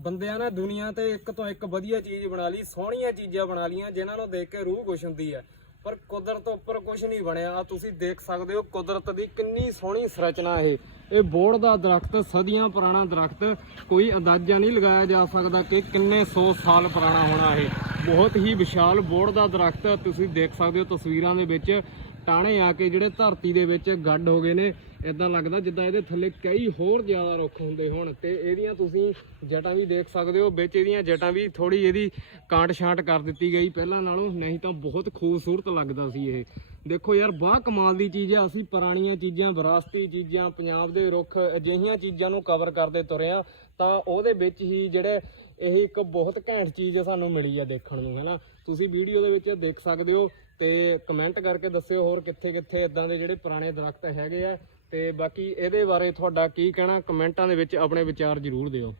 ਬੰਦਿਆਂ ਨੇ ਦੁਨੀਆ ਤੇ ਇੱਕ ਤੋਂ ਇੱਕ ਵਧੀਆ ਚੀਜ਼ ਬਣਾ ਲਈ, ਸੋਹਣੀਆਂ ਚੀਜ਼ਾਂ ਬਣਾ ਲਈਆਂ, ਜਿਨ੍ਹਾਂ ਨੂੰ ਦੇਖ ਕੇ ਰੂਹ ਖੁਸ਼ ਹੁੰਦੀ ਹੈ। ਪਰ ਕੁਦਰਤ ਉੱਪਰ ਕੁਝ ਨਹੀਂ ਬਣਿਆ। ਆਹ ਤੁਸੀਂ ਦੇਖ ਸਕਦੇ ਹੋ ਕੁਦਰਤ ਦੀ ਕਿੰਨੀ ਸੋਹਣੀ ਸੰਰਚਨਾ ਇਹ। ਇਹ ਬੋੜ ਦਾ ਦਰਖਤ, ਸਦੀਆਂ ਪੁਰਾਣਾ ਦਰਖਤ, ਕੋਈ ਅੰਦਾਜ਼ਾ ਨਹੀਂ ਲਗਾਇਆ ਜਾ ਸਕਦਾ ਕਿ ਕਿੰਨੇ 100 ਸਾਲ ਪੁਰਾਣਾ ਹੋਣਾ ਇਹ। ਬਹੁਤ ਹੀ ਵਿਸ਼ਾਲ ਬੋੜ ਦਾ ਦਰਖਤ ਤੁਸੀਂ ਦੇਖ ਸਕਦੇ ਹੋ ਤਸਵੀਰਾਂ ਦੇ ਵਿੱਚ। ਟਾਣੇ ਆ ਕੇ ਜਿਹੜੇ ਧਰਤੀ ਦੇ ਵਿੱਚ ਗੱਡ ਹੋ ਗਏ ਨੇ ਇਦਾਂ ਲੱਗਦਾ ਜਿੱਦਾਂ ਇਹਦੇ ਥੱਲੇ ਕਈ ਹੋਰ ਜ਼ਿਆਦਾ ਰੁੱਖ ਹੁੰਦੇ ਹੋਣ। ਤੇ ਇਹਦੀਆਂ ਤੁਸੀਂ ਜਟਾਂ ਵੀ ਦੇਖ ਸਕਦੇ ਹੋ, ਵਿੱਚ ਇਹਦੀਆਂ ਜਟਾਂ ਵੀ ਥੋੜੀ ਇਹਦੀ ਕਾਂਟ ਛਾਂਟ ਕਰ ਦਿੱਤੀ ਗਈ। ਪਹਿਲਾਂ ਨਾਲੋਂ ਨਹੀਂ ਤਾਂ ਬਹੁਤ ਖੂਬਸੂਰਤ ਲੱਗਦਾ ਸੀ ਇਹ। ਦੇਖੋ ਯਾਰ ਬਾਹ ਕਮਾਲ ਦੀ ਚੀਜ਼ ਆ, ਅਸੀਂ ਪੁਰਾਣੀਆਂ ਚੀਜ਼ਾਂ, ਵਿਰਾਸਤੀ ਚੀਜ਼ਾਂ, ਪੰਜਾਬ ਦੇ ਰੁੱਖ, ਅਜਿਹੀਆਂ ਚੀਜ਼ਾਂ ਨੂੰ ਕਵਰ ਕਰਦੇ ਤੁਰੇ ਆ, ਤਾਂ ਉਹਦੇ ਵਿੱਚ ਹੀ ਜਿਹੜੇ ਇਹ ਇੱਕ ਬਹੁਤ ਘੈਂਟ ਚੀਜ਼ ਸਾਨੂੰ ਮਿਲੀ ਆ ਦੇਖਣ ਨੂੰ, ਹੈਨਾ? ਤੁਸੀਂ ਵੀਡੀਓ ਦੇ ਵਿੱਚ ਦੇਖ ਸਕਦੇ ਹੋ ਤੇ ਕਮੈਂਟ ਕਰਕੇ ਦੱਸਿਓ ਹੋਰ ਕਿੱਥੇ ਕਿੱਥੇ ਇਦਾਂ ਦੇ ਜਿਹੜੇ ਪੁਰਾਣੇ ਦਰਖਤ ਹੈਗੇ ਆ ਤੇ ਬਾਕੀ ਇਹਦੇ ਬਾਰੇ ਤੁਹਾਡਾ ਕੀ ਕਹਿਣਾ? ਕਮੈਂਟਾਂ ਦੇ ਵਿੱਚ ਆਪਣੇ ਵਿਚਾਰ ਜ਼ਰੂਰ ਦਿਓ।